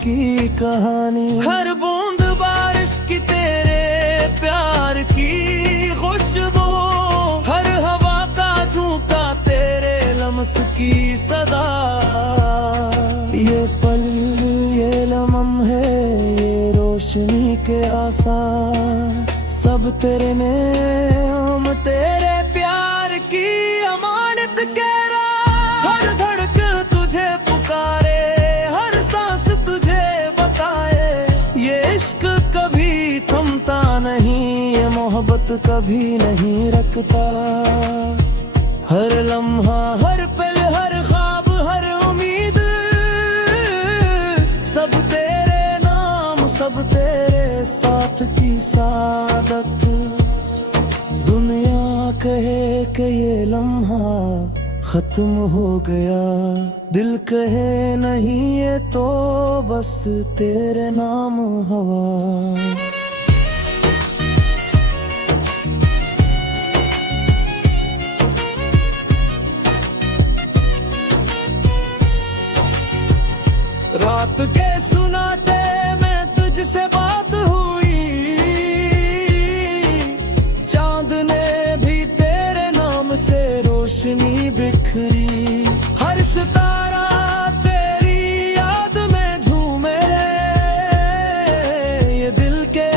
की कहानी। हर बूंद बारिश की तेरे प्यार की खुशबू, हर हवा का झोंका तेरे लम्स की सदा। ये पल ये लम्हे ये रोशनी के आसार, सब तेरे नेम तेरे प्यार की अमानत कह रहा। हर धड़कन तुझे पुकारे, हर सांस तुझे बताए, ये इश्क कभी थमता नहीं, ये मोहब्बत कभी नहीं रखता। हर लम्हा हर पल हर ख्वाब हर उम्मीद, सब तेरे नाम सब तेरे साथ की सादत। दुनिया कहे कि ये लम्हा खत्म हो गया, दिल कहे नहीं ये तो बस तेरे नाम हवा। रात के सुनाते में तुझसे बात हुई, चांद ने भी तेरे नाम से रोशनी बिखरी। हर सितारा तेरी याद में झूमे, ये दिल के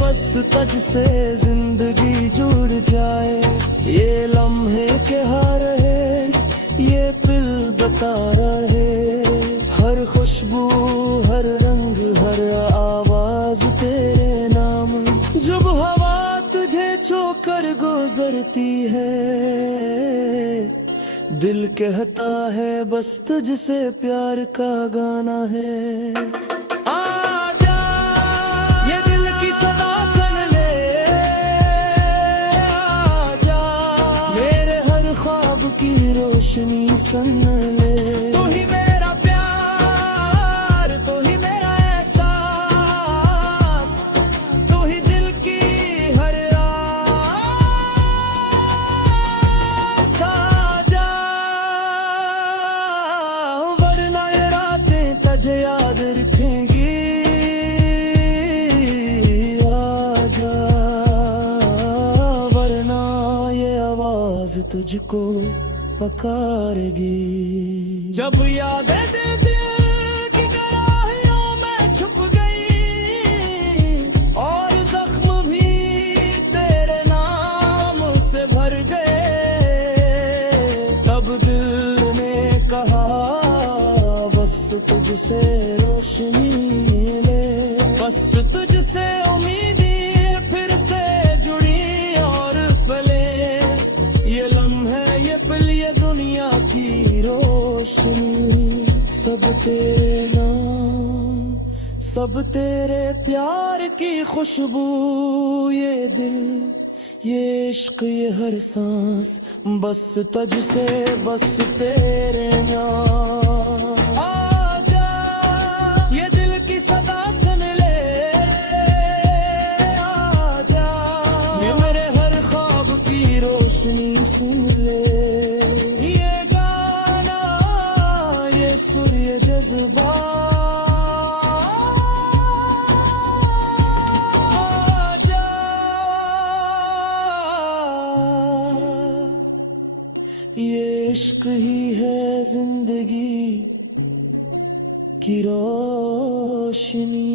बस तुझ से जिंदगी जुड़ जाए। ये लम्हे क्या रहे ये पिल बता रहे, हर खुशबू हर रंग हर आवाज तेरे नाम। जब हवा तुझे छोकर गुजरती है, दिल कहता है बस तुझसे प्यार का गाना है। आजा ये दिल की सदा सुन ले, आजा मेरे हर ख्वाब की रोशनी सुन ले। तू ही मेरा प्यार, तू ही मेरा एहसास, तू ही दिल की हर आस। आजा वरना ये रातें तुझे याद रखेंगी। आजा वरना ये आवाज तुझको पकारेगी। जब यादें दिल की गहराइयों में छुप गई, और जख्म भी तेरे नाम से भर गए, तब दिल ने कहा बस तुझसे रोशनी ले। बस तुझसे उम्मीदें फिर से जुड़ी और पले, ये लम्हे ये पल ये दुनिया की रोशनी, सब तेरे नाम सब तेरे प्यार की खुशबू। ये दिल ये इश्क ये हर सांस बस तुझसे बस तेरे नाम। आजा ये दिल की सदा सुन ले, आजा ये मेरे हर ख्वाब की रोशनी सुन ले। ये गाना ये सुर ये जज्बा, आजा ये इश्क ही है जिंदगी की रोशनी।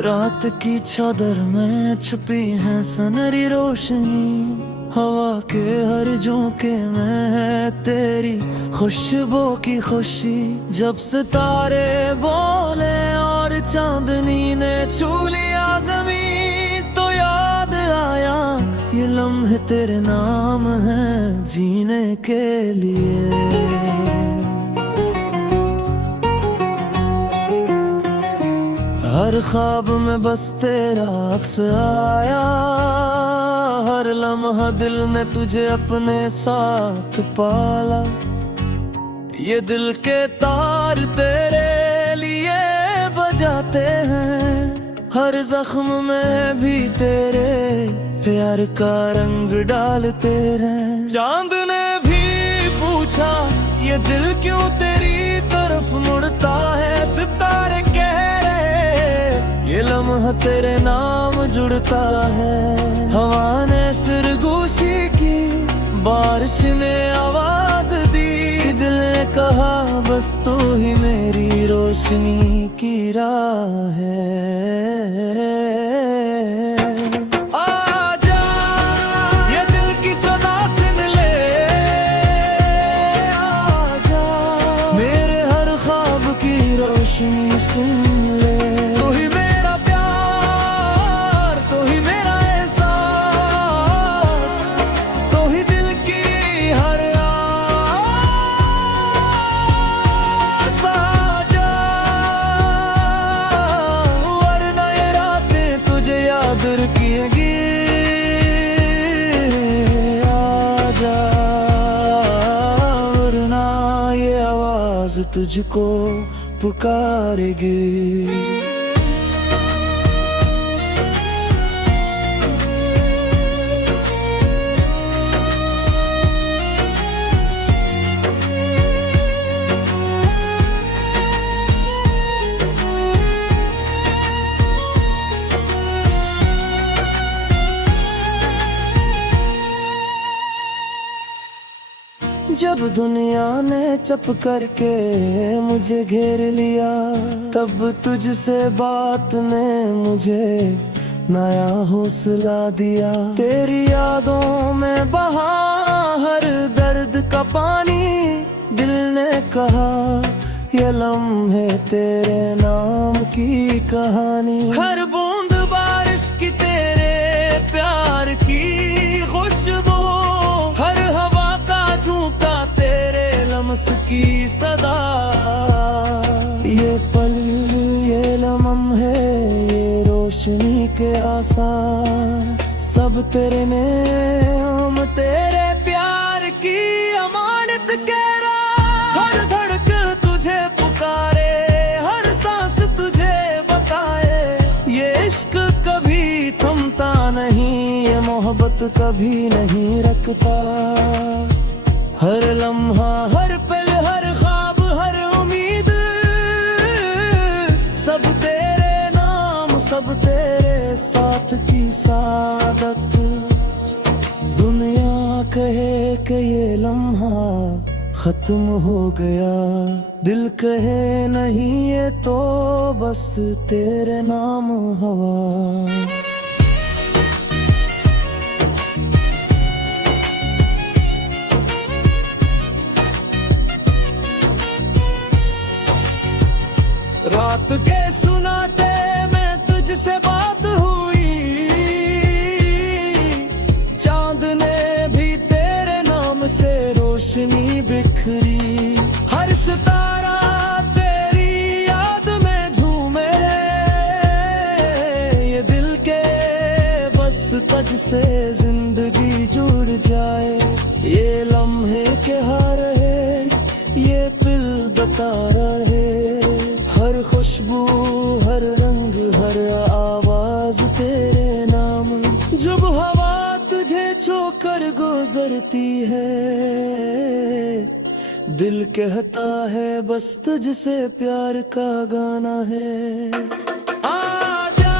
रात की चादर में छुपी है सनरी रोशनी, हवा के हर झोंके में है तेरी खुशबू की खुशी। जब सितारे बोले और चांदनी ने छू लिया ज़मीं, तो याद आया ये लम्हे तेरे नाम है जीने के लिए। हर ख्वाब में बस तेरा अक्स आया, हर लम्हा दिल ने तुझे अपने साथ पाला। ये दिल के तार तेरे लिए बजाते हैं, हर जख्म में भी तेरे प्यार का रंग डालते रहे। चांद ने भी पूछा ये दिल क्यों तेरी तरफ मुड़ता है, सितारे कह रहे ये लम्हा तेरे नाम जुड़ता है। हवा ने सिरगोशी की, बारिश ने आवाज दी, दिल ने कहा बस तू ही मेरी रोशनी की राह है। आजा ये दिल की सदा सुन ले, आजा मेरे हर ख्वाब की रोशनी सुन ले। तू ही मेरा प्यार, तू ही मेरा एहसास, तू ही दिल की हर आस। आजा वरना ये रातें तुझे याद रखेंगी। आजा वरना ये आवाज तुझको पुकारेगी। जब दुनिया ने चप करके मुझे घेर लिया, तब तुझसे बात ने मुझे नया हौसला दिया। तेरी यादों में बहा हर दर्द का पानी, दिल ने कहा ये लम्हे तेरे नाम की कहानी। हर बूंद बारिश की तेरे प्यार की खुशबू, हर हवा का झोंका तेरे लम्स की सदा। ये पल ये लम्हे ये रोशनी के आसार, सब तेरे नेम तेरे प्यार की अमानत कह रहा। हर धड़कन तुझे पुकारे, हर सांस तुझे बताए ये इश्क कभी थमता नहीं, ये मोहब्बत कभी नहीं रखता। हर लम्हा हर पल हर ख्वाब हर उम्मीद, सब तेरे नाम सब तेरे साथ की सादत। दुनिया कहे कि ये लम्हा खत्म हो गया, दिल कहे नहीं ये तो बस तेरे नाम हवा। रात के सुनाते में तुझसे बात हुई, चांद ने भी तेरे नाम से रोशनी बिखरी। हर सितारा तेरी याद में झूमे, ये दिल के बस तुझ से जिंदगी जुड़ जाए। ये लम्हे क्या रहे ये पिल बता रहे, हर खुशबू हर रंग हर आवाज तेरे नाम। जब हवा तुझे छोकर गुजरती है, दिल कहता है बस तुझसे प्यार का गाना है। आजा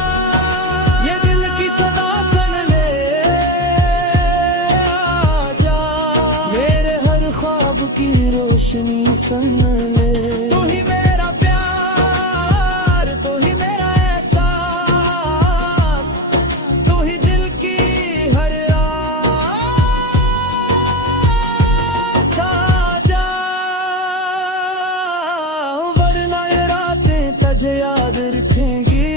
ये दिल की सदा सुन ले, आजा मेरे हर ख्वाब की रोशनी सुन ले। तू ही मेरा प्यार, तू ही मेरा एहसास, तू ही दिल की हर आस। आजा वरना ये रातें तुझे याद रखेंगी।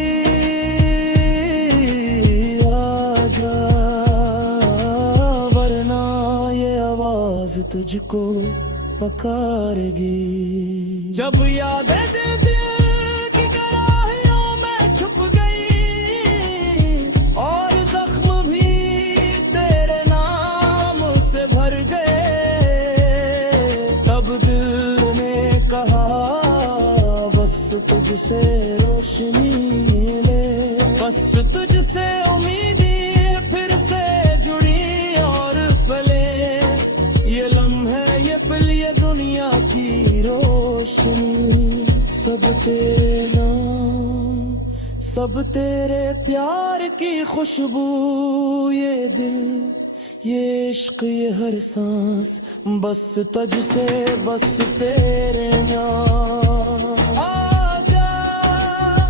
आजा वरना ये आवाज तुझको पकारेगी। जब यादें दिल की गहराइयों में छुप गई, और जख्म भी तेरे नाम से भर गए, तब दिल ने कहा बस तुझसे रोशनी ले। बस तुझसे उम्मीदें फिर से जुड़ी और पले, ये लम्हे ये पल ये दुनिया की रोशनी, सब तेरे नाम सब तेरे प्यार की खुशबू, ये दिल ये इश्क ये हर सांस, बस तुझसे बस तेरे नाम। आजा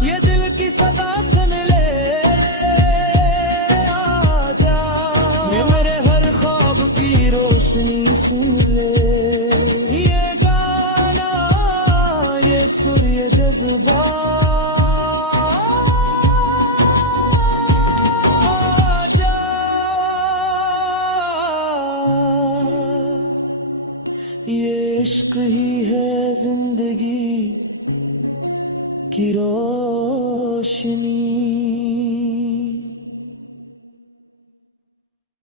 ये दिल की सदा सुन ले, आजा ये मेरे हर ख्वाब की रोशनी सुन ले, ये गाना ये सुर ये जज्बा, ये इश्क ही है जिंदगी की रोशनी।